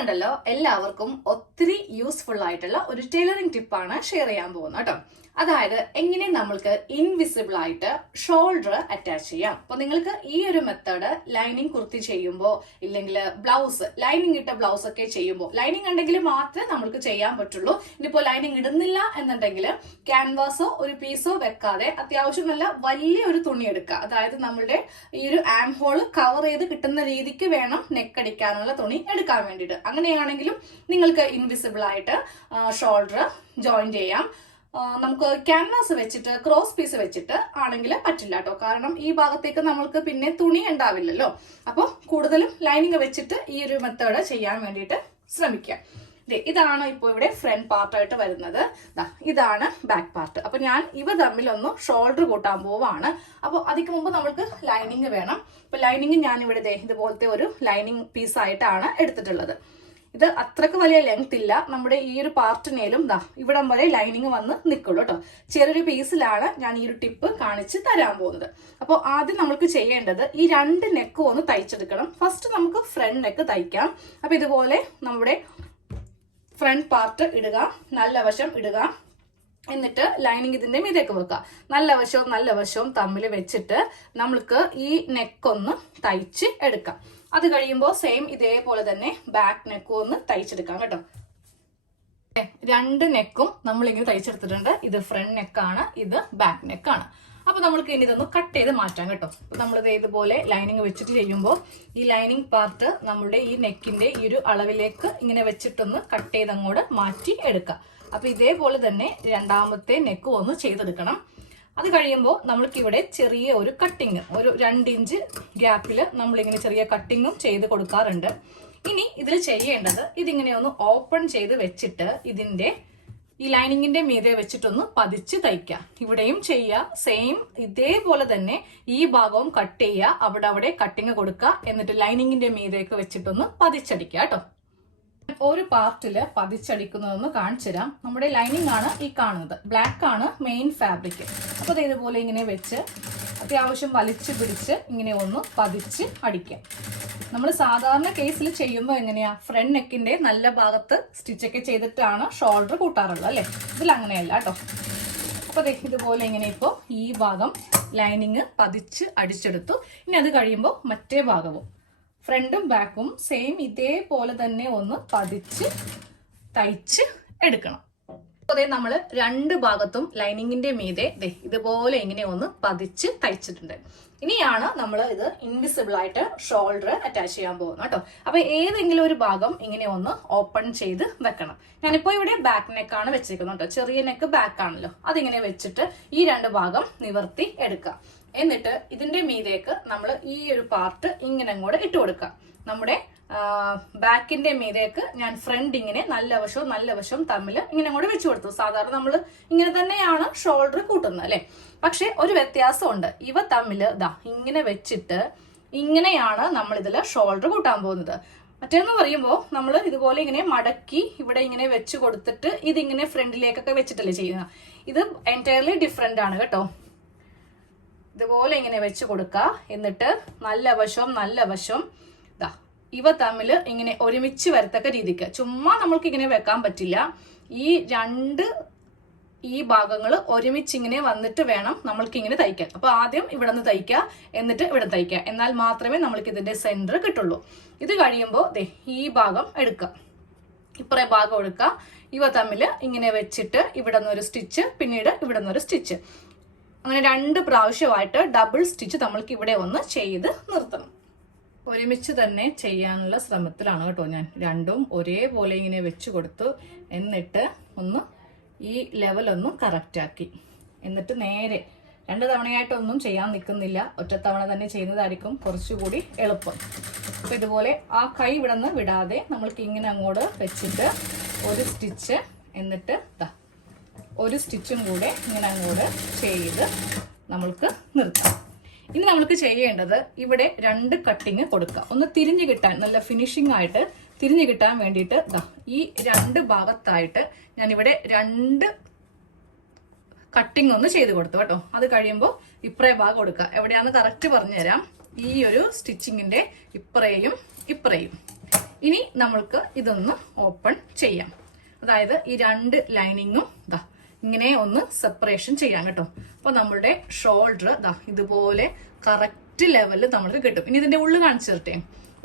ഇന്നുണ്ടല്ലോ എല്ലാവർക്കും ഒത്തിരി യൂസ്ഫുൾ ആയിട്ടുള്ള ഒരു ടൈലറിംഗ് ടിപ്പാണ് ഷെയർ ചെയ്യാൻ പോകുന്നത് കേട്ടോ. അതായത് എങ്ങനെ നമ്മൾക്ക് ഇൻവിസിബിൾ ആയിട്ട് ഷോൾഡർ അറ്റാച്ച് ചെയ്യാം. അപ്പൊ നിങ്ങൾക്ക് ഈ ഒരു മെത്തേഡ് ലൈനിങ് കുർത്തി ചെയ്യുമ്പോൾ ഇല്ലെങ്കിൽ ബ്ലൗസ് ലൈനിങ് ഇട്ട ബ്ലൗസ് ഒക്കെ ചെയ്യുമ്പോൾ ലൈനിങ് ഉണ്ടെങ്കിൽ മാത്രമേ നമ്മൾക്ക് ചെയ്യാൻ പറ്റുള്ളൂ. ഇനിയിപ്പോ ലൈനിങ് ഇടുന്നില്ല എന്നുണ്ടെങ്കിൽ ക്യാൻവാസോ ഒരു പീസോ വെക്കാതെ അത്യാവശ്യം നല്ല വലിയ ഒരു തുണി എടുക്കുക. അതായത് നമ്മളുടെ ഈ ഒരു ആം ഹോൾ കവർ ചെയ്ത് കിട്ടുന്ന രീതിക്ക് വേണം നെക്ക് അടിക്കാനുള്ള തുണി എടുക്കാൻ വേണ്ടിയിട്ട്. അങ്ങനെയാണെങ്കിലും നിങ്ങൾക്ക് ഇൻവിസിബിൾ ആയിട്ട് ഷോൾഡർ ജോയിൻ ചെയ്യാം. നമുക്ക് ക്യാൻവാസ് വെച്ചിട്ട് ക്രോസ് പീസ് വെച്ചിട്ട് ആണെങ്കിൽ പറ്റില്ല കേട്ടോ കാരണം ഈ ഭാഗത്തേക്ക് നമ്മൾക്ക് പിന്നെ തുണി ഉണ്ടാവില്ലല്ലോ. അപ്പോൾ കൂടുതലും ലൈനിങ് വെച്ചിട്ട് ഈ ഒരു മെത്തേഡ് ചെയ്യാൻ വേണ്ടിയിട്ട് ശ്രമിക്കുക ഇതാണ് ഇപ്പോൾ ഇവിടെ ഫ്രണ്ട് പാർട്ടായിട്ട് വരുന്നത്. ഇതാണ് ബാക്ക് പാർട്ട് അപ്പോൾ ഞാൻ ഇവ തമ്മിലൊന്ന് ഷോൾഡർ കൂട്ടാൻ പോവാണ്. അപ്പോൾ അതിക്ക് മുമ്പ് നമ്മൾക്ക് ലൈനിങ് വേണം. ഇപ്പൊ ലൈനിങ് ഞാൻ ഇവിടെ ഇതുപോലത്തെ ഒരു ലൈനിങ് പീസ് ആയിട്ടാണ് എടുത്തിട്ടുള്ളത്. ഇത് അത്രയ്ക്ക് വലിയ ലെങ്ത് ഇല്ല. നമ്മുടെ ഈ ഒരു പാർട്ടിനേലും ദാ ഇവിടം വരെ ലൈനിങ് വന്ന് നിൽക്കുള്ളൂ കേട്ടോ ചെറിയൊരു പീസിലാണ് ഞാൻ ഈ ഒരു ടിപ്പ് കാണിച്ച് തരാൻ പോകുന്നത്. അപ്പോൾ ആദ്യം നമുക്ക് ചെയ്യേണ്ടത് ഈ രണ്ട് നെക്ക് ഒന്ന് തയ്ച്ചെടുക്കണം. ഫസ്റ്റ് നമുക്ക് ഫ്രണ്ട് നെക്ക് തയ്ക്കാം. അപ്പോൾ ഇതുപോലെ നമ്മുടെ ഫ്രണ്ട് പാർട്ട് ഇടുക നല്ല വശം ഇടുക. എന്നിട്ട് ലൈനിങ് ഇതിന്റെ മീതേക്ക് വെക്കുക. നല്ല വശവും നല്ല വശവും തമ്മിൽ വെച്ചിട്ട് നമ്മൾക്ക് ഈ നെക്കൊന്ന് തയ്ച്ച് എടുക്കാം. അത് കഴിയുമ്പോൾ സെയിം ഇതേപോലെ തന്നെ ബാക്ക് നെക്കും ഒന്ന് തയ്ച്ചെടുക്കാം കേട്ടോ. രണ്ട് നെക്കും നമ്മൾ ഇങ്ങനെ തയ്ച്ചെടുത്തിട്ടുണ്ട്. ഇത് ഫ്രണ്ട് നെക്കാണ് ഇത് ബാക്ക് നെക്കാണ് അപ്പൊ നമ്മൾക്ക് ഇനി ഇതൊന്ന് കട്ട് ചെയ്ത് മാറ്റാം കേട്ടോ. നമ്മൾ ഇതുപോലെ ലൈനിങ് വെച്ചിട്ട് ചെയ്യുമ്പോൾ ഈ ലൈനിങ് പാർട്ട് നമ്മുടെ ഈ നെക്കിന്റെ ഈ ഒരു അളവിലേക്ക് ഇങ്ങനെ വെച്ചിട്ടൊന്ന് കട്ട് ചെയ്ത് അങ്ങോട്ട് മാറ്റി എടുക്കാം. അപ്പൊ ഇതേപോലെ തന്നെ രണ്ടാമത്തെ നെക്കും ഒന്ന് ചെയ്തെടുക്കണം. അത് കഴിയുമ്പോൾ നമ്മൾക്ക് ഇവിടെ ചെറിയ ഒരു കട്ടിങ് ഒരു രണ്ട് ഇഞ്ച് ഗ്യാപ്പിൽ നമ്മളിങ്ങനെ ചെറിയ കട്ടിങ്ങും ചെയ്ത് കൊടുക്കാറുണ്ട്. ഇനി ഇതിൽ ചെയ്യേണ്ടത് ഇതിങ്ങനെ ഒന്ന് ഓപ്പൺ ചെയ്ത് വെച്ചിട്ട് ഇതിന്റെ ഈ ലൈനിങ്ങിന്റെ മീതെ വെച്ചിട്ടൊന്ന് പതിച്ച് തയ്ക്കാം. ഇവിടെയും ചെയ്യുക സെയിം ഇതേപോലെ തന്നെ ഈ ഭാഗവും കട്ട് ചെയ്യുക അവിടെ അവിടെ കട്ടിങ് കൊടുക്കുക എന്നിട്ട് ലൈനിങ്ങിന്റെ മീതേക്ക് വെച്ചിട്ടൊന്ന് പതിച്ചടിക്കുക കേട്ടോ. ഒരു പാർട്ടിൽ പതിച്ചടിക്കുന്നതെന്ന് കാണിച്ചു തരാം. നമ്മുടെ ലൈനിങ് ആണ് ഈ കാണുന്നത്. ബ്ലാക്ക് ആണ് മെയിൻ ഫാബ്രിക് അപ്പോൾ ഇതേപോലെ ഇതുപോലെ ഇങ്ങനെ വെച്ച് അത്യാവശ്യം വലിച്ചു പിടിച്ച് ഇങ്ങനെ ഒന്ന് പതിച്ച് അടിക്കാം. നമ്മൾ സാധാരണ കേസിൽ ചെയ്യുമ്പോൾ എങ്ങനെയാ? ഫ്രണ്ട് നെക്കിന്റെ നല്ല ഭാഗത്ത് സ്റ്റിച്ചൊക്കെ ചെയ്തിട്ടാണ് ഷോൾഡർ കൂട്ടാറുള്ളത് അല്ലേ? ഇതിൽ അങ്ങനെയല്ല കേട്ടോ. അപ്പോൾ ദേ ഇതുപോലെ ഇങ്ങനെ ഇപ്പോൾ ഈ ഭാഗം ലൈനിങ് പതിച്ച് അടിച്ചെടുത്തു. ഇനി അത് കഴിയുമ്പോൾ മറ്റേ ഭാഗവും. ഫ്രണ്ടും ബാക്കും സെയിം ഇതേപോലെ തന്നെ ഒന്ന് പതിച്ച് തയ്ച്ച് എടുക്കണം. അതേ നമ്മൾ രണ്ട് ഭാഗത്തും ലൈനിങ്ങിന്റെ മീതെ ഇതുപോലെ ഇങ്ങനെ ഒന്ന് പതിച്ച് തയ്ച്ചിട്ടുണ്ട്. ഇനിയാണ് നമ്മൾ ഇത് ഇൻവിസിബിൾ ആയിട്ട് ഷോൾഡർ അറ്റാച്ച് ചെയ്യാൻ പോകുന്നത് കേട്ടോ. അപ്പൊ ഏതെങ്കിലും ഒരു ഭാഗം ഇങ്ങനെ ഒന്ന് ഓപ്പൺ ചെയ്ത് വെക്കണം. ഞാനിപ്പോ ഇവിടെ ബാക്ക് നെക്കാണ് വെച്ചേക്കുന്നത് കേട്ടോ. ചെറിയ നെക്ക് ബാക്ക് ആണല്ലോ. അതിങ്ങനെ വെച്ചിട്ട് ഈ രണ്ട് ഭാഗം നിവർത്തി എടുക്കുക. എന്നിട്ട് ഇതിന്റെ മീതേക്ക് നമ്മൾ ഈ ഒരു പാർട്ട് ഇങ്ങനെ അങ്ങോട്ട് ഇട്ട് കൊടുക്കാം. നമ്മുടെ ബാക്കിന്റെ മീതേക്ക് ഞാൻ ഫ്രണ്ട് ഇങ്ങനെ നല്ല വശവും നല്ല വശവും തമ്മിൽ ഇങ്ങനെ അങ്ങോട്ട് വെച്ചു കൊടുത്തു. സാധാരണ നമ്മൾ ഇങ്ങനെ തന്നെയാണ് ഷോൾഡർ കൂട്ടുന്നത് അല്ലെ? പക്ഷെ ഒരു വ്യത്യാസമുണ്ട്. ഇവ തമ്മിൽ ദാ ഇങ്ങനെ വെച്ചിട്ട് ഇങ്ങനെയാണ് നമ്മൾ ഇതിൽ ഷോൾഡർ കൂട്ടാൻ പോകുന്നത്. മറ്റേന്ന് പറയുമ്പോൾ നമ്മൾ ഇതുപോലെ ഇങ്ങനെ മടക്കി ഇവിടെ ഇങ്ങനെ വെച്ച് കൊടുത്തിട്ട് ഇതിങ്ങനെ ഫ്രണ്ടിലേക്കൊക്കെ വെച്ചിട്ടല്ലേ ചെയ്യുന്നത്. ഇത് എന്റയർലി ഡിഫറെന്റ് ആണ് കേട്ടോ. ഇതുപോലെ ഇങ്ങനെ വെച്ച് കൊടുക്കുക എന്നിട്ട് നല്ല വശവും നല്ല വശവും ഇതാ ഇവ തമ്മിൽ ഇങ്ങനെ ഒരുമിച്ച് വരത്തക്ക രീതിക്ക്. ചുമ്മാ നമ്മൾക്ക് ഇങ്ങനെ വെക്കാൻ പറ്റില്ല. ഈ രണ്ട് ഈ ഭാഗങ്ങൾ ഒരുമിച്ച് ഇങ്ങനെ വന്നിട്ട് വേണം നമ്മൾക്ക് ഇങ്ങനെ തയ്ക്കാൻ. അപ്പൊ ആദ്യം ഇവിടെ നിന്ന് തയ്ക്കുക എന്നിട്ട് ഇവിടെ തയ്ക്കുക എന്നാൽ മാത്രമേ നമ്മൾക്ക് ഇതിന്റെ സെന്റർ കിട്ടുള്ളൂ. ഇത് കഴിയുമ്പോൾ ദേ ഈ ഭാഗം എടുക്കുക ഇപ്പറേ ഭാഗം എടുക്കുക ഇവ തമ്മിൽ ഇങ്ങനെ വെച്ചിട്ട് ഇവിടെ നിന്നൊരു സ്റ്റിച്ച് പിന്നീട് ഇവിടെ നിന്നൊരു സ്റ്റിച്ച് അങ്ങനെ രണ്ട് പ്രാവശ്യമായിട്ട് ഡബിൾ സ്റ്റിച്ച് നമ്മൾക്ക് ഇവിടെ ഒന്ന് ചെയ്ത് നിർത്തണം. ഒരുമിച്ച് തന്നെ ചെയ്യാനുള്ള ശ്രമത്തിലാണ് കേട്ടോ ഞാൻ. രണ്ടും ഒരേപോലെ ഇങ്ങനെ വെച്ച് കൊടുത്തു എന്നിട്ട് ഒന്ന് ഈ ലെവലൊന്ന് കറക്റ്റാക്കി എന്നിട്ട് നേരെ രണ്ട് തവണയായിട്ടൊന്നും ചെയ്യാൻ നിൽക്കുന്നില്ല. ഒറ്റത്തവണ തന്നെ ചെയ്യുന്നതായിരിക്കും കുറച്ചുകൂടി എളുപ്പം. അപ്പോൾ ഇതുപോലെ ആ കൈ ഇവിടെ നിന്ന് വിടാതെ നമ്മൾക്ക് ഇങ്ങനെ അങ്ങോട്ട് വെച്ചിട്ട് ഒരു സ്റ്റിച്ച് എന്നിട്ട് ദാ ഒരു സ്റ്റിച്ചും കൂടെ ഇങ്ങനെ അങ്ങോട്ട് ചെയ്ത് നമ്മൾക്ക് നിർത്താം. ഇനി നമ്മൾക്ക് ചെയ്യേണ്ടത് ഇവിടെ രണ്ട് കട്ടിങ് കൊടുക്കുക ഒന്ന് തിരിഞ്ഞു കിട്ടാൻ നല്ല ഫിനിഷിംഗ് ആയിട്ട് തിരിഞ്ഞു കിട്ടാൻ വേണ്ടിയിട്ട് ഈ രണ്ട് ഭാഗത്തായിട്ട് ഞാനിവിടെ രണ്ട് കട്ടിങ് ഒന്ന് ചെയ്ത് കൊടുത്തു കേട്ടോ. അത് കഴിയുമ്പോൾ ഇപ്പറേ ഭാഗം കൊടുക്കുക. എവിടെയാന്ന് കറക്റ്റ് പറഞ്ഞുതരാം. ഈ ഒരു സ്റ്റിച്ചിങ്ങിന്റെ ഇപ്പറേയും ഇപ്പറേയും. ഇനി നമ്മൾക്ക് ഇതൊന്ന് ഓപ്പൺ ചെയ്യാം. അതായത് ഈ രണ്ട് ലൈനിങ്ങും ഇതാ ഇങ്ങനെ ഒന്ന് സെപ്പറേഷൻ ചെയ്യാം കേട്ടോ. അപ്പൊ നമ്മുടെ ഷോൾഡർ ഇതാ ഇതുപോലെ കറക്റ്റ് ലെവലിൽ നമ്മൾക്ക് കിട്ടും. ഇനി ഇതിന്റെ ഉള്ളു കാണിച്ചു തരട്ടെ.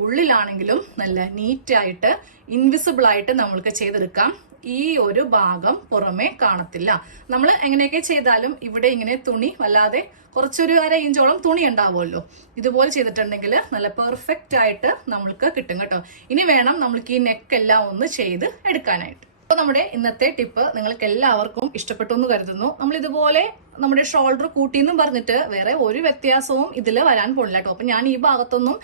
ഉള്ളിലാണെങ്കിലും നല്ല നീറ്റായിട്ട് ഇൻവിസിബിൾ ആയിട്ട് നമ്മൾക്ക് ചെയ്തെടുക്കാം. ഈ ഒരു ഭാഗം പുറമേ കാണത്തില്ല. നമ്മൾ എങ്ങനെയൊക്കെ ചെയ്താലും ഇവിടെ ഇങ്ങനെ തുണി വല്ലാതെ കുറച്ചൊരു അര ഇഞ്ചോളം തുണി ഉണ്ടാവുമല്ലോ. ഇതുപോലെ ചെയ്തിട്ടുണ്ടെങ്കിൽ നല്ല പെർഫെക്റ്റ് ആയിട്ട് നമ്മൾക്ക് കിട്ടും കേട്ടോ. ഇനി വേണം നമ്മൾക്ക് ഈ നെക്കെല്ലാം ഒന്ന് ചെയ്ത് എടുക്കാനായിട്ട്. നമ്മുടെ ഇന്നത്തെ ടിപ്പ് നിങ്ങൾക്ക് എല്ലാവർക്കും ഇഷ്ടപ്പെട്ടു എന്ന് കരുതുന്നു. നമ്മൾ ഇതുപോലെ നമ്മുടെ ഷോൾഡർ കൂട്ടിയെന്നും പറഞ്ഞിട്ട് വേറെ ഒരു വ്യത്യാസവും ഇതിൽ വരാൻ പോണില്ല കേട്ടോ. അപ്പൊ ഞാൻ ഈ ഭാഗത്തൊന്നും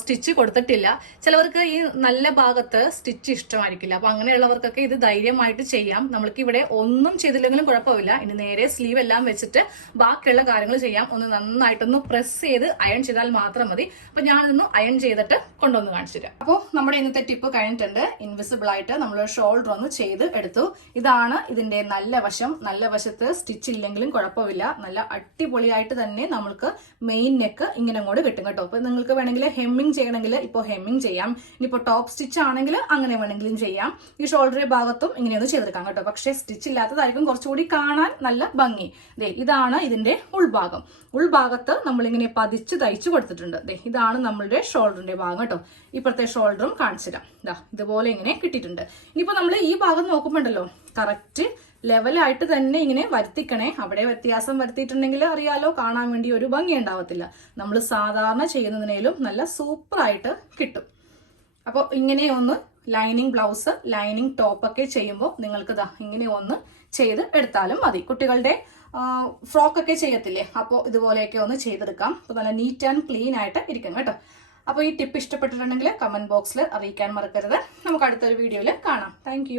സ്റ്റിച്ച് കൊടുത്തിട്ടില്ല. ചിലവർക്ക് ഈ നല്ല ഭാഗത്ത് സ്റ്റിച്ച് ഇഷ്ടമായിരിക്കില്ല. അപ്പൊ അങ്ങനെയുള്ളവർക്കൊക്കെ ഇത് ധൈര്യമായിട്ട് ചെയ്യാം. നമ്മൾക്ക് ഇവിടെ ഒന്നും ചെയ്തില്ലെങ്കിലും കുഴപ്പമില്ല. ഇനി നേരെ സ്ലീവ് എല്ലാം വെച്ചിട്ട് ബാക്കിയുള്ള കാര്യങ്ങൾ ചെയ്യാം. ഒന്ന് നന്നായിട്ടൊന്ന് പ്രസ് ചെയ്ത് അയൺ ചെയ്താൽ മാത്രം മതി. അപ്പൊ ഞാനിതൊന്ന് അയൺ ചെയ്തിട്ട് കൊണ്ടുവന്ന് കാണിച്ചു തരാം. അപ്പോൾ നമ്മുടെ ഇന്നത്തെ ടിപ്പ് കഴിഞ്ഞിട്ടുണ്ട്. ഇൻവിസിബിൾ ആയിട്ട് നമ്മൾ ഷോൾഡർ ഒന്ന് ചെയ്ത് എടുത്തു. ഇതാണ് ഇതിന്റെ നല്ല വശം. നല്ല വശത്ത് സ്റ്റിച്ച് ഇല്ലെങ്കിലും കുഴപ്പമില്ല. നല്ല അടിപൊളിയായിട്ട് തന്നെ നമ്മൾക്ക് മെയിൻ നെക്ക് ഇങ്ങനെ അങ്ങോട്ട് കിട്ടും കേട്ടോ. അപ്പൊ നിങ്ങൾക്ക് വേണമെങ്കിൽ ഹെമ്മിങ് ചെയ്യണമെങ്കിൽ ഇപ്പോൾ ഹെമ്മിങ് ചെയ്യാം. ഇനിയിപ്പോൾ ടോപ്പ് സ്റ്റിച്ച് ആണെങ്കിൽ അങ്ങനെ വേണമെങ്കിലും ചെയ്യാം. ഈ ഷോൾഡർ ഭാഗത്തും ഇങ്ങനെയൊന്ന് ചെയ്തെടുക്കാം കേട്ടോ. പക്ഷേ സ്റ്റിച്ച് ഇല്ലാത്തതായിരിക്കും കുറച്ചുകൂടി കാണാൻ നല്ല ഭംഗി. ദേ ഇതാണ് ഇതിന്റെ ഉൾഭാഗം. ഉൾഭാഗത്ത് നമ്മളിങ്ങനെ പതിച്ച് തയ്ച്ചു കൊടുത്തിട്ടുണ്ട്. ദേ ഇതാണ് നമ്മളുടെ ഷോൾഡറിന്റെ ഭാഗം കേട്ടോ. ഇപ്പോഴത്തെ ഷോൾഡറും കാണിച്ചു തരാം ഇതാ ഇതുപോലെ ഇങ്ങനെ കിട്ടിയിട്ടുണ്ട്. ഇനിയിപ്പോൾ നമ്മൾ ഈ ഭാഗം നോക്കുമ്പോണ്ടല്ലോ. കറക്റ്റ് ലെവലായിട്ട് തന്നെ ഇങ്ങനെ വരുത്തിക്കണേ. അവിടെ വ്യത്യാസം വരുത്തിയിട്ടുണ്ടെങ്കിൽ അറിയാലോ കാണാൻ വേണ്ടി ഒരു ഭംഗി ഉണ്ടാവത്തില്ല. നമ്മൾ സാധാരണ ചെയ്യുന്നതിനേലും നല്ല സൂപ്പറായിട്ട് കിട്ടും. അപ്പോൾ ഇങ്ങനെ ഒന്ന് ലൈനിങ് ബ്ലൗസ് ലൈനിങ് ടോപ്പൊക്കെ ചെയ്യുമ്പോൾ നിങ്ങൾക്ക് ദാ ഇങ്ങനെ ഒന്ന് ചെയ്ത് എടുത്താലും മതി. കുട്ടികളുടെ ഫ്രോക്കൊക്കെ ചെയ്യത്തില്ലേ? അപ്പോൾ ഇതുപോലെയൊക്കെ ഒന്ന് ചെയ്തെടുക്കാം. അപ്പോൾ നല്ല നീറ്റ് ആൻഡ് ക്ലീൻ ആയിട്ട് ഇരിക്കും കേട്ടോ. അപ്പോൾ ഈ ടിപ്പ് ഇഷ്ടപ്പെട്ടിട്ടുണ്ടെങ്കിൽ കമന്റ് ബോക്സിൽ അറിയിക്കാൻ മറക്കരുത്. നമുക്ക് അടുത്തൊരു വീഡിയോയിൽ കാണാം. താങ്ക്